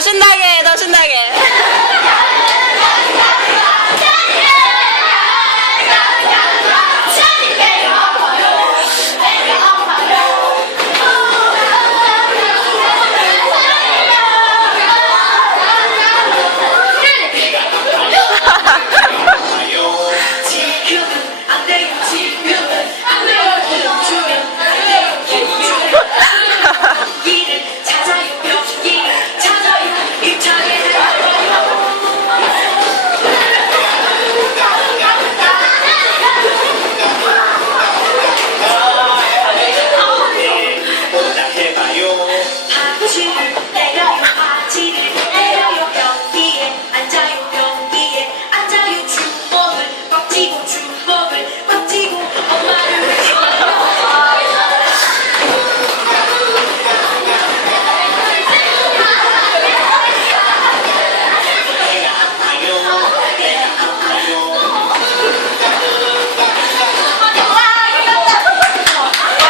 신나게, 더 신나게.